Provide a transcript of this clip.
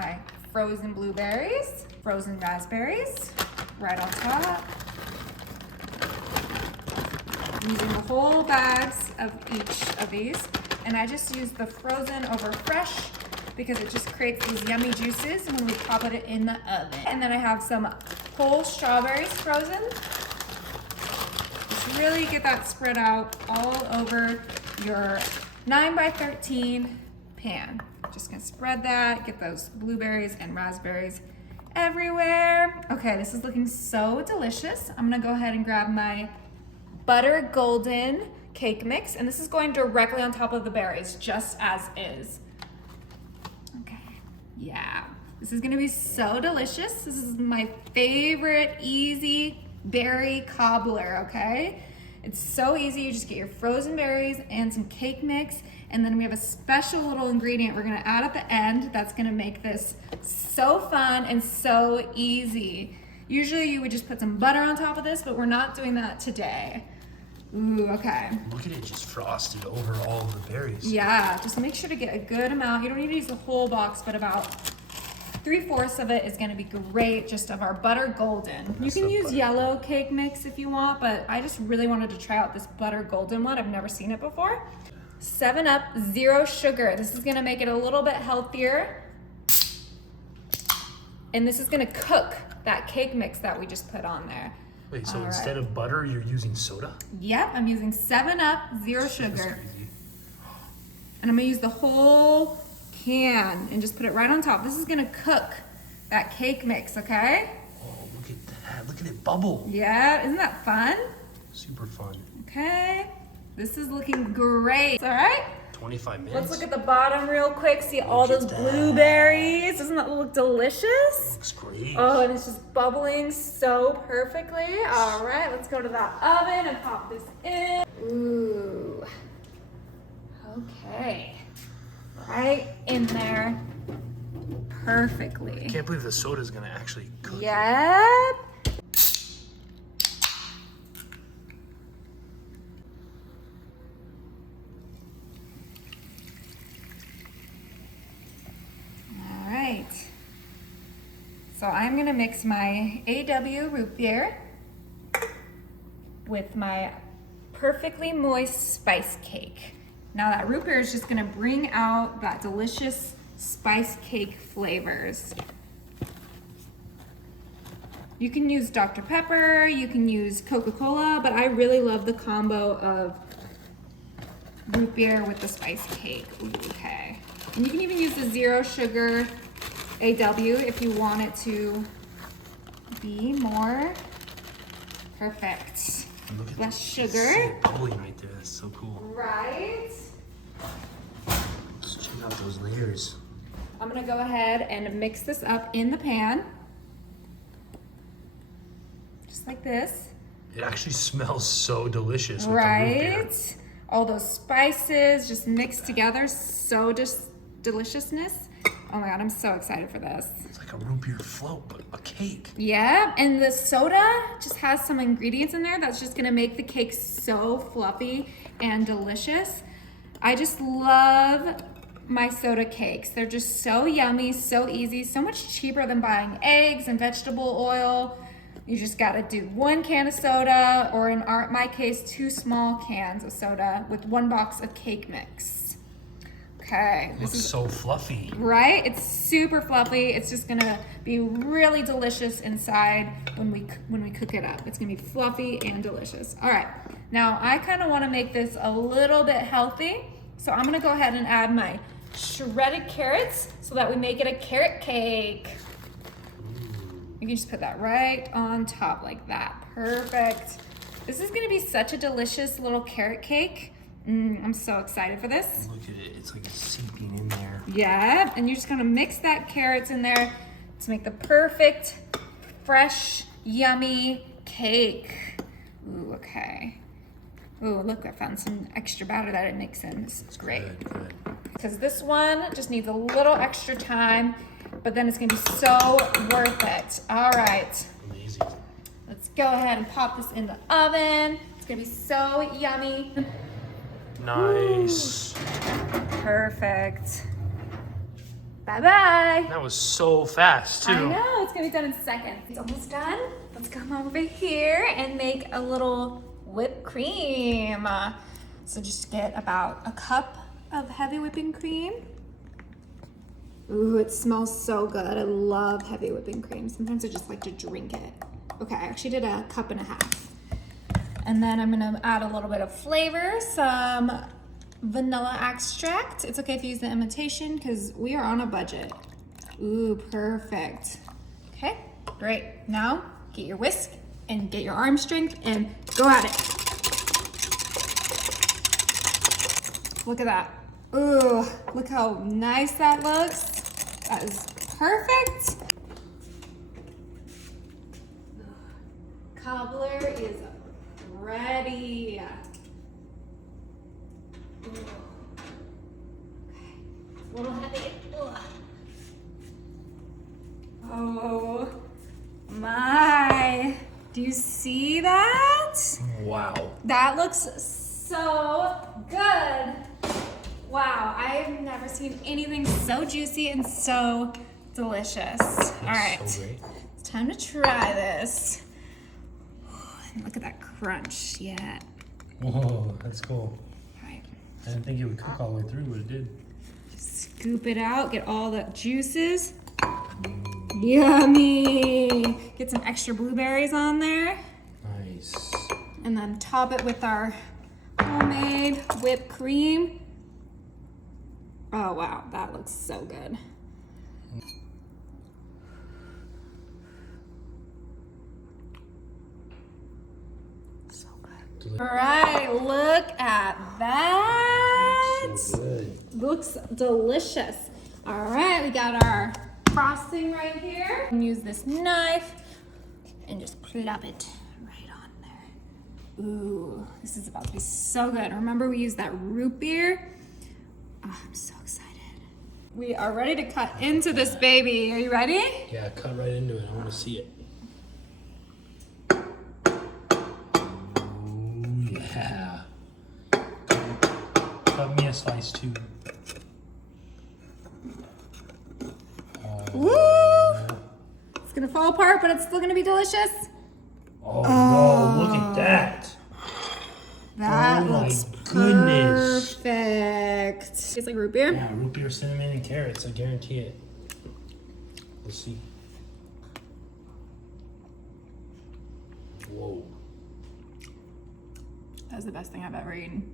my frozen blueberries, frozen raspberries, right on top. I'm using the whole bags of each of these. And I just use the frozen over fresh because it just creates these yummy juices when we pop it in the oven. And then I have some whole strawberries frozen. Just really get that spread out all over your 9x13 pan. Just gonna spread that, get those blueberries and raspberries everywhere. Okay, this is looking so delicious. I'm gonna go ahead and grab my butter golden cake mix, and this is going directly on top of the berries, just as is. Okay, yeah, this is gonna be so delicious. This is my favorite easy berry cobbler, okay? It's so easy. You just get your frozen berries and some cake mix, and then we have a special little ingredient we're gonna add at the end that's gonna make this so fun and so easy. Usually you would just put some butter on top of this, but we're not doing that today. Ooh, okay. Look at it just frosted over all of the berries. Yeah, just make sure to get a good amount. You don't need to use the whole box, but about 3/4 of it is gonna be great, just of our butter golden. You can use yellow cake mix if you want, but I just really wanted to try out this butter golden one. I've never seen it before. 7-Up, zero sugar. This is gonna make it a little bit healthier. And this is gonna cook that cake mix that we just put on there. Wait, so instead of butter, you're using soda? Yep, I'm using 7-Up, zero sugar. Crazy. And I'm gonna use the whole can and just put it right on top. This is gonna cook that cake mix, okay? Oh, look at that. Look at it bubble. Yeah, isn't that fun? Super fun. Okay, this is looking great. All right, 25 minutes. let's look at the bottom real quick. See all those blueberries? Doesn't that look delicious? Looks great. Oh, and it's just bubbling so perfectly. All right, let's go to that oven and pop this in. Ooh, okay. Right in there perfectly. I can't believe the soda's gonna actually cook. Yep. All right. So I'm gonna mix my AW root beer with my perfectly moist spice cake. Now that root beer is just gonna bring out that delicious spice cake flavors. You can use Dr. Pepper, you can use Coca-Cola, but I really love the combo of root beer with the spice cake. Ooh, okay. And you can even use the zero sugar AW if you want it to be more perfect. Look at Less this. sugar. It's bubbling right there. That's so cool. Right. Let's check out those layers. I'm gonna go ahead and mix this up in the pan. Just like this. It actually smells so delicious with the root beer. Right? All those spices just mixed together. So just deliciousness. Oh my God, I'm so excited for this. It's like a root beer float, but a cake. Yeah, and the soda just has some ingredients in there that's just gonna make the cake so fluffy and delicious. I just love my soda cakes. They're just so yummy, so easy, so much cheaper than buying eggs and vegetable oil. You just gotta do 1 can of soda, or in my case, 2 small cans of soda with 1 box of cake mix. Okay, It looks so fluffy. right? It's super fluffy. It's just gonna be really delicious inside when we cook it up. It's gonna be fluffy and delicious. All right, now I kind of want to make this a little bit healthy, so I'm gonna go ahead and add my shredded carrots so that we make it a carrot cake. You can just put that right on top like that. Perfect. This is gonna be such a delicious little carrot cake. I'm so excited for this. Look at it. It's like it's seeping in there. Yeah, and you're just gonna mix that carrots in there to make the perfect, fresh, yummy cake. Ooh, okay. Ooh, look, I found some extra batter that I didn't mix in. This is great. Good. Because this one just needs a little extra time, but then it's gonna be so worth it. All right, Amazing. let's go ahead and pop this in the oven. It's gonna be so yummy. Nice. Perfect. Bye-bye. That was so fast, too. I know, it's gonna be done in seconds. It's almost done. Let's come over here and make a little whipped cream. So just get about a cup of heavy whipping cream. Ooh, it smells so good. I love heavy whipping cream. Sometimes I just like to drink it. Okay, I actually did a cup and a half. And then I'm gonna add a little bit of flavor, some vanilla extract. It's okay if you use the imitation because we are on a budget. Ooh, perfect. Okay, great. Now get your whisk and get your arm strength and go at it. Look at that. Ooh, look how nice that looks. That is perfect. Cobbler is ready. Ooh. Okay, it's a little heavy. Ugh. Oh my. Do you see that? Wow. That looks so good. Wow, I've never seen anything so juicy and so delicious. All right, So great. it's time to try this. Look at that crunch, yeah. Whoa, that's cool. All right, I didn't think it would cook all the way through, but it did. scoop it out, get all the juices. Yummy. Get some extra blueberries on there. Nice. And then top it with our homemade whipped cream. Oh wow, that looks so good. So good. All right, look at that. So good. Looks delicious. All right, we got our frosting right here. And use this knife and just plop it right on there. Ooh, this is about to be so good. Remember we used that root beer? Oh, I'm so excited. We are ready to cut into this baby. Are you ready? Yeah, cut right into it. I want to see it. Oh, yeah. Cut me a slice, too. Woo! It's gonna fall apart, but it's still gonna be delicious. Oh, no, look at that. That Oh my looks goodness. perfect. Tastes like root beer. Yeah, root beer, cinnamon, and carrots. I guarantee it. We'll see. Whoa. That was the best thing I've ever eaten.